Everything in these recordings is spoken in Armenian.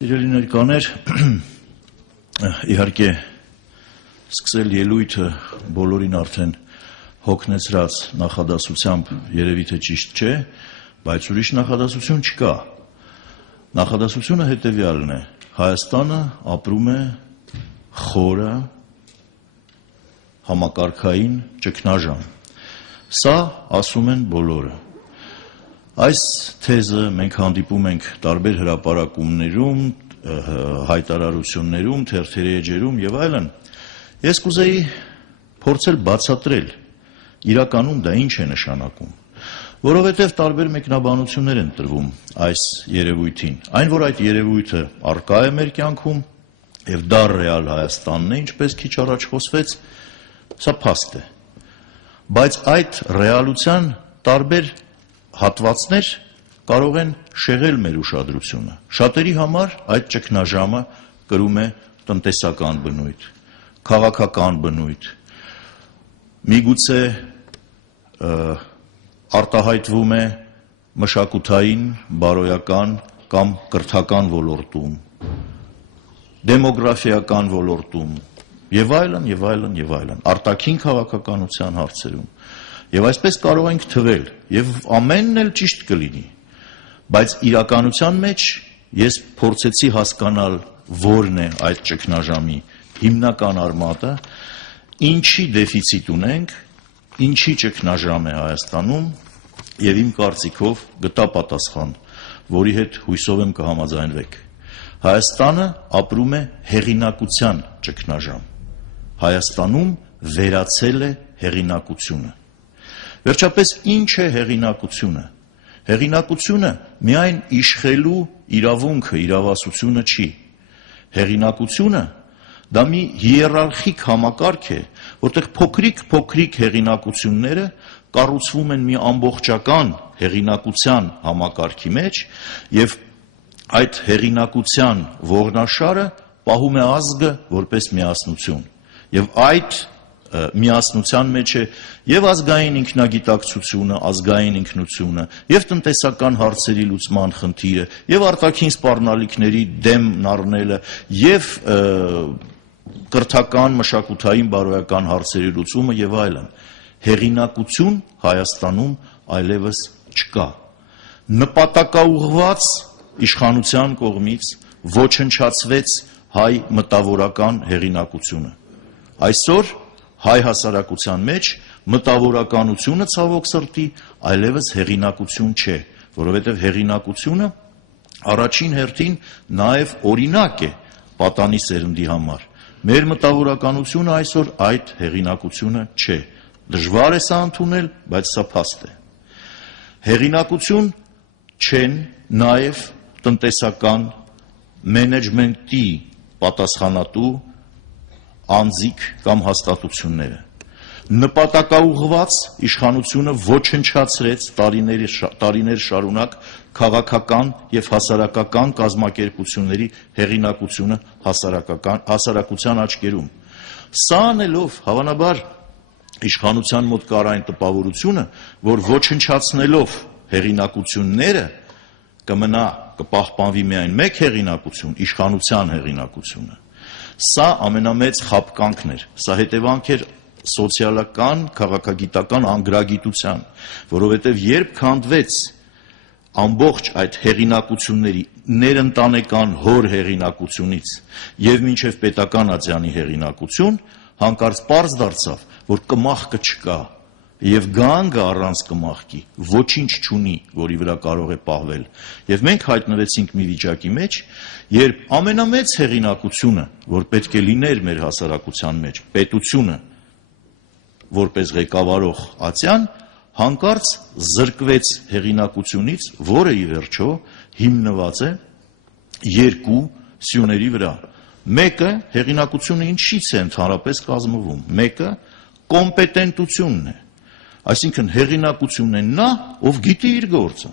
Սիրելի ներկաներ, իհարկե սկսել ելույթը բոլորին արդեն հոգնեցրած նախադասությամբ երևի թե ճիշտ չէ, բայց ուրիշ նախադասություն չկա։ Նախադասությունը հետևյալն է. Հայաստանը ապրում է խորը համակարգային ճգնաժամ։ Սա ասում են բոլորը։ Այս թեզը մենք հանդիպում ենք տարբեր հրապարակումներում, հայտարարություններում, թերթերի էջերում եւ այլն։ Ես կուզեի փորձել բացատրել իրականում դա ինչ է նշանակում, որովհետեւ տարբեր մեկնաբանություններ են տրվում այս երևույթին։ Այն, որ այդ երևույթը առկա է մեր կյանքում եւ դա ռեալ Հայաստանն է, ինչպես քիչ առաջ խոսվեց, սա փաստ է։ Բայց այդ ռեալության տարբեր հատվածներ կարող են շեղել մեր ուշադրությունը։ Շատերի համար այդ ճգնաժամը կրում է տնտեսական բնույթ, քաղաքական բնույթ, միգուցե արտահայտվում է մշակութային, բարոյական կամ կրթական ոլորտում, դեմոգրաֆիական ոլորտում եւ այլն եւ այլն եւ այլն, արտաքին քաղաքականության հարցերում։ Եվ այսպես կարող ենք թվել, եւ ամենն էլ ճիշտ կլինի, բայց իրականության մեջ ես փորձեցի հասկանալ որն է այդ ճգնաժամի հիմնական արմատը, ինչի դեֆիցիտ ունենք, ինչի ճգնաժամ է Հայաստանում, եւ իմ կարծիքով գտա պատասխան, որի հետ հույսով եմ կհամաձայնվեք։ Հայաստանը ապրում է հեղինակության ճգնաժամ։ Հայաստանում վերացել է հեղինակությունը։ Վերջապես ինչ է հեղինակությունը։ Հեղինակությունը միայն իշխելու իրավունքը, իրավասությունը չի։ Հեղինակությունը դա մի հիերարխիկ համակարգ է, որտեղ փոքրիկ հեղինակությունները կառուցվում են մի ամբողջական հեղինակության համակարգի մեջ եւ այդ հեղինակության ողնաշարը պահում է ազգը որպես միասնություն։ Եվ այդ միասնության մեջ է եւ ազգային ինքնագիտակցությունը, ազգային ինքնությունը, եւ տնտեսական հարցերի լուծման խնդիրը, եւ արտաքին սպառնալիքների դեմն առնելը, եւ կրթական, մշակութային, բարոյական հարցերի լուծումը եւ այլն։ Հեղինակություն Հայաստանում այլևս չկա։ Նպատակաուղղված իշխանության կողմից ոչնչացվեց հայ մտավորական հեղինակությունը։ Այսօր հայ հասարակության մեջ մտավորականությունը ցավոք սրտի այլևս հեղինակություն չէ, որովհետև հեղինակությունը առաջին հերթին նաև օրինակ է պատանի սերնդի համար։ Մեր մտավորականությունը այսօր այդ հեղինակությունը չէ։ Դժվար է սա ընդունել, բայց սա փաստ է։ Հեղինակություն չեն նաև տնտեսական մենեջմենտի պատասխանատու անձիկ կամ հաստատությունները։ Նպատակաուղղված իշխանությունը ոչնչացրեց տարիներ շարունակ քաղաքական եւ հասարակական կազմակերպությունների հեղինակությունը հասարակության աչքերում։ Սա անելով հավանաբար իշխանության մոտ կար այն տպավորությունը, որ ոչնչացնելով հեղինակությունները կպահպանվի միայն մեկ հեղինակություն, իշխանության հեղինակությունը։ Սա ամենամեծ խաբկանքն էր, սա հետևանք էր սոցիալական, քաղաքագիտական անգրագիտության, որովհետև երբ քանդվեց ամբողջ այդ հեղինակությունների ներընտանեկան հոր հեղինակությունից եւ մինչեւ պետական ատյանի հեղինակություն, հանկարծ պարզ դարձավ, որ կմախքը չկա եւ գանգը առանց կմախքի ոչինչ չունի, որի վրա կարող է պահվել։ Եվ մենք հայտնվեցինք մի վիճակի մեջ, երբ ամենամեծ հեղինակությունը, որ պետք է լիներ մեր հասարակության մեջ, պետությունը որպես ղեկավարող ատյան, հանկարծ զրկվեց հեղինակությունից, որը ի վերջո հիմնված է երկու սյուների վրա։ Մեկը հեղինակությունը ինչից է ընդհանրապես կազմվում, մեկը կոմպետենտությունն է։ Այսինքն հեղինակությունն է նա, ով գիտի իր գործը։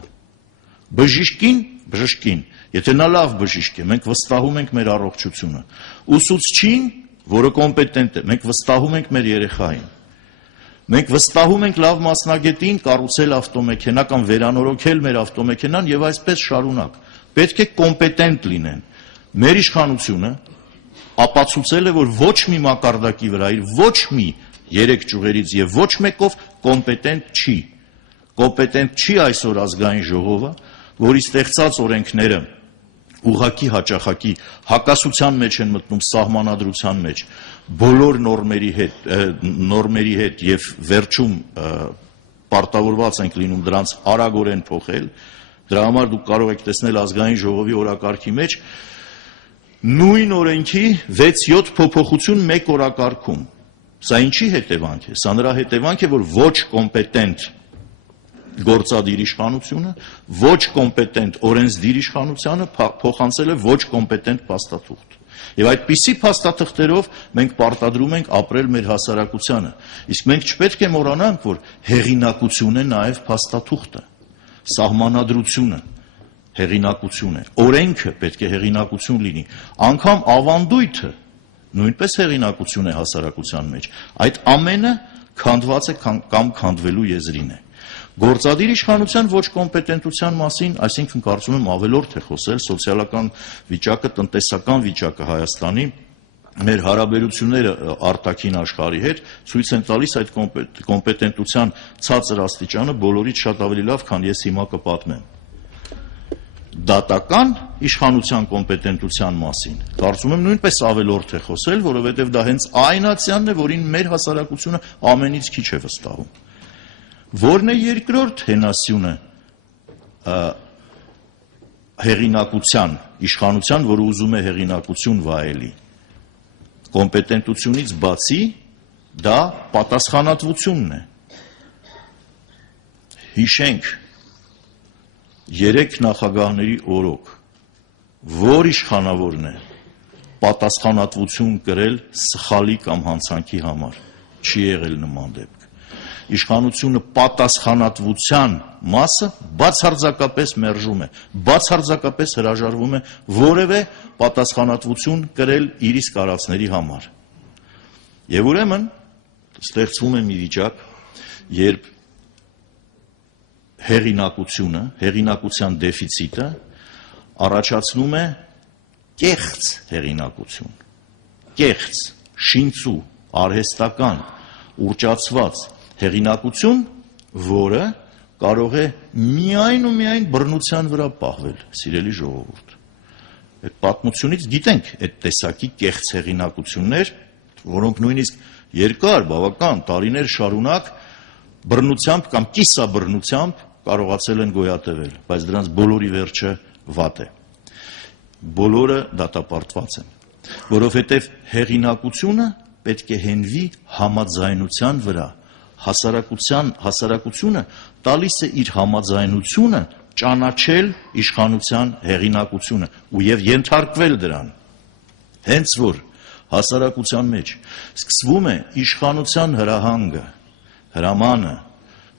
Բժիշկին, բժշկին, եթե նա լավ բժիշկ է, մենք վստահում ենք մեր առողջությունը։ Ուսուցչին, որը կոմպետենտ է, մենք վստահում ենք մեր երեխային։ Մենք վստահում ենք լավ մասնագետին կառուցել ավտոմեքենա կամ վերանորոգել մեր ավտոմեքենան եւ այսպես շարունակ։ Պետք է կոմպետենտ լինեն։ մեր իշխանությունը ապացուցել է, որ ոչ մի մակարդակի վրա, ոչ մի 3 ճյուղերից եւ ոչ մեկով կոմպետենտ չի։ Կոմպետենտ չի այսօր ազգային ժողովը, որի ստեղծած օրենքները ուղղակի հաճախակի հակասության մեջ են մտնում սահմանադրության մեջ բոլոր նորմերի հետ եւ վերջում պարտավորված ենք լինում դրանց արագորեն փոխել։ Դրա համար դուք կարող եք տեսնել ազգային ժողովի օրակարգի մեջ նույն օրենքի 6-7 փոփոխություն մեկ օրակարգում։ Սա ինչի հետևանք է։ Սա նրա հետևանք է, որ ոչ կոմպետենտ գործադիր իշխանությունը, ոչ կոմպետենտ օրենսդիր իշխանությունը փոխանցել է ոչ կոմպետենտ փաստաթուղթ։ Եվ այդպիսի փաստաթղթերով մենք պարտադրում ենք ապրել մեր հասարակությանը։ Իսկ մենք չպետք է մոռանանք, որ հեղինակություն է նաև փաստաթուղթը, սահմանադրությունը հեղինակություն է, օրենքը պետք է հեղինակություն լինի, անգամ ավանդույթը նույնպես հեղինակություն է հասարակության մեջ։ Այդ ամենը քանդված է կամ քանդվելու եզրին է։ Գործադիր իշխանության ոչ կոմպետենտության մասին, այսինքն կարծում եմ ավելորդ է խոսել սոցիալական վիճակը, տնտեսական վիճակը Հայաստանի, մեր հարաբերությունները արտաքին աշխարհի հետ ցույց են տալիս այդ կոմպետենտության ցածր աստիճանը բոլորից շատ ավելի լավ, քան ես հիմա կպատմեմ։ Դատական իշխանության կոմպետենտության մասին կարծում եմ նույնպես ավելորդ է խոսել, որովհետև դա հենց այն ացիանն է, որին մեր հասարակությունը ամենից քիչ է վստահում։ Որն է երկրորդ հենասյունը հեղինակության, իշխանության, որը ուզում է հեղինակություն վայելի։ Կոմպետենտությունից բացի դա պատասխանատվությունն է։ Հիշենք 3 նախագահների օրոք, որ իշխանավորն է պատասխանատվություն կրել սխալի կամ հանցանքի համար, չի եղել նման դեպք։ Իշխանությունը պատասխանատվության մասը բացարձակապես մերժում է, բացարձակապես հրաժարվում է որևէ պատասխանատվություն կրել իր իսկ արածների համար։ Եվ ուրեմն ստեղծվում է մի վիճակ, երբ հեղինակությունը, հեղինակության դեֆիցիտը առաջացնում է կեղծ հեղինակություն, կեղծ, շինծու, արհեստական, ուռճացված հեղինակություն, որը կարող է միայն ու միայն բռնության վրա պահվել, սիրելի ժողովուրդ։ Այդ պատմությունից գիտենք այդ տեսակի կեղծ հեղինակություններ, որոնք նույնիսկ երկար, բավական տարիներ շարունակ բռնությամբ կամ կիսաբռնությամբ կարողացել են գոյատևել, բայց դրանց բոլորի վերջը վատ է։ Բոլորը դատապարտված են, որովհետև հեղինակությունը պետք է հենվի համաձայնության վրա։ Հասարակությունը տալիս է իր համաձայնությունը ճանաչել իշխանության հեղինակությունը եւ ենթարկվել դրան։ Հենց որ հասարակության մեջ սկսվում է իշխանության հրահանգը, հրամանը,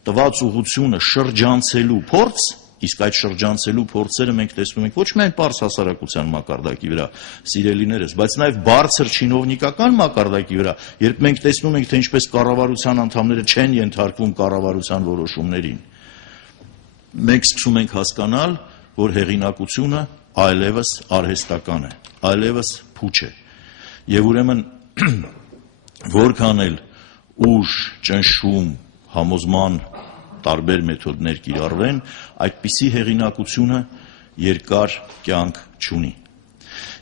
տված ուղղությունը շրջանցելու փորձ, իսկ այդ շրջանցելու փորձերը մենք տեսնում ենք ոչ միայն բարձր հասարակության մակարդակի վրա, սիրելիներս, բայց նաև բարձր չինովնիկական մակարդակի վրա, երբ մենք տեսնում ենք, թե ինչպես կառավարության անդամները չեն ենթարկվում կառավարության որոշումներին, մենք սկսում ենք հասկանալ, որ հեղինակությունը այլևս արհեստական է, այլևս փուչ է։ Եվ ուրեմն որքան էլ ուժ, ճնշում, համոզման տարբեր մեթոդներ կիրառվեն, այդպիսի հեղինակությունը երկար կյանք չունի։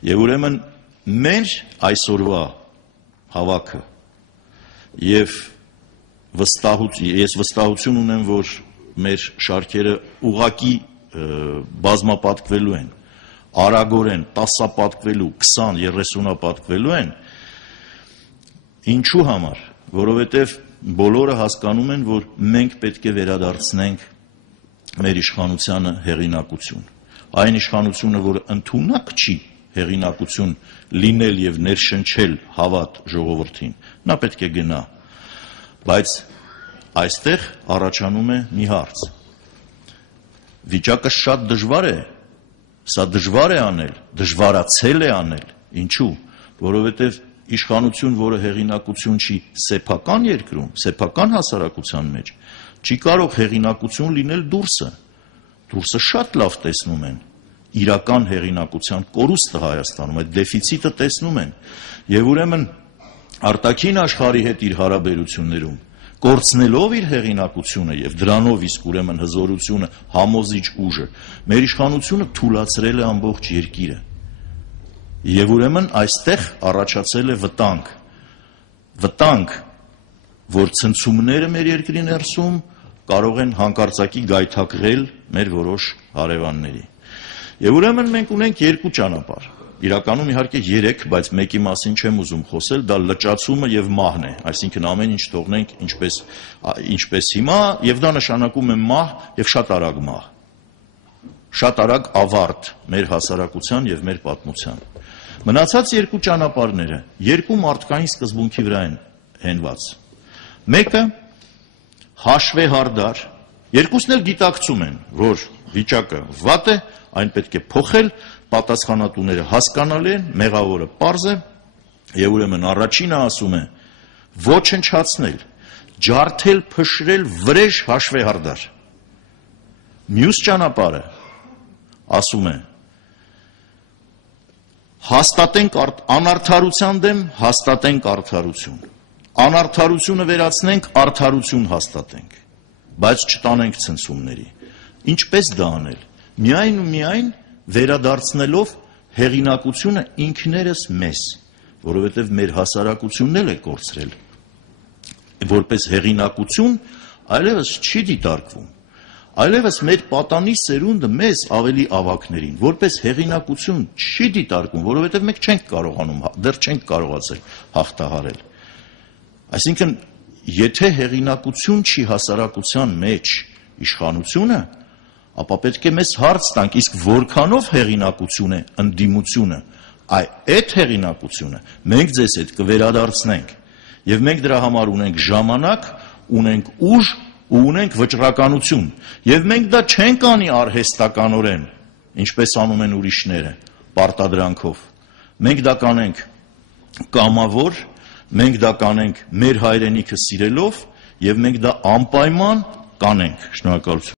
Եվ ուրեմն մեր այսօրվա հավաքը եւ ես վստահություն ունեմ, որ մեր շարքերը ուղղակի բազմապատկվելու են, արագորեն 10-ապատկվելու, 20-30-ապատկվելու են, ինչու համար, որովհետև բոլորը հասկանում են, որ մենք պետք է վերադարձնենք մեր իշխանությանը հեղինակություն։ Այն իշխանությունը, որը ընդունակ չի հեղինակություն լինել եւ ներշնչել հավատ ժողովրդին, նա պետք է գնա։ Բայց այստեղ առաջանում է մի հարց։ Վիճակը շատ դժվար է, սա դժվար է անել, դժվարացել է անել։ Ինչու՞։ Որովհետև իշխանություն, որը հեղինակություն չի սեփական երկրում, սեփական հասարակության մեջ, չի կարող հեղինակություն լինել դուրսը։ Դուրսը շատ լավ տեսնում են, իրական հեղինակության կորուստը Հայաստանում, այդ դեֆիցիտը տեսնում են, եւ ուրեմն արտաքին աշխարհի հետ իր հարաբերություններում կորցնելով իր հեղինակությունը եւ դրանով իսկ ուրեմն հզորությունը, համոզիչ ուժը, մեր իշխանությունը թուլացրել է ամբողջ երկիրը։ Եվ ուրեմն այստեղ առաջացել է վտանգ, որ ցնցումները մեր երկրի ներսում կարող են հանկարծակի գայթակղել մեր որոշ հարևանների։ Եւ ուրեմն մենք ունենք երկու ճանապարհ։ Իրականում իհարկե 3, բայց մեկի մասին չեմ ուզում խոսել, դա լճացումը եւ մահն է, այսինքն ամեն ինչ թողնենք ինչպես հիմա, եւ դա նշանակում է մահ եւ շատ արագ մահ, շատ արագ ավարտ մեր հասարակության եւ մեր պատմության։ Մնացած երկու ճանապարհները երկու մարդկային սկզբունքի վրա են հենված։ Մեկը հաշվեհարդար, երկուսն էլ գիտակցում են, որ վիճակը վատ է, այն պետք է փոխել, պատասխանատուները հասկանալի են, մեղավորը պարզ է, եւ ուրեմն առաջինը ասում է ոչնչացնել, ջարդել, փշրել, վրեժ հաշվեհարդար։ Մյուս ճանապարհը ասում է հաստատենք անարդարության դեմ, հաստատենք արդարություն, անարդարությունը վերացնենք, արդարություն հաստատենք, բայց չտանենք ցնցումների։ Ինչպես դա անել։ Միայն ու միայն վերադարձնելով հեղինակությունը ինքներս մեզ, որովհետև մեր հասարակությունն էլ է կորցրել, որպես հեղինակություն այլևս չի դիտարկվում, այլևս մեր պատանի սերունդը մեզ ավելի ավագներին, որպես հեղինակություն չի դիտարկվում, որովհետև մենք չենք կարողանում, դեռ չենք կարողացել հաղթահարել։ Այսինքն, եթե հեղինակություն չի հասարակության մեջ իշխանությունը, ապա պետք է մեզ հարց տանք, իսկ որքանով հեղինակություն է ընդդիմությունը, այդ հեղինակությունը մենք ձեզ հետ կվերադարձնենք, եւ մենք դրա համար ունենք ժամանակ, ունենք ուժ ու ունենք վճռականություն, եւ մենք դա չենք անի արհեստականորեն, ինչպես անում են ուրիշները, պարտադրանքով, մենք դա կանենք կամավոր, մենք դա կանենք մեր հայրենիքը սիրելով, եւ մենք դա անպայման կանենք։ Շնորհակալություն։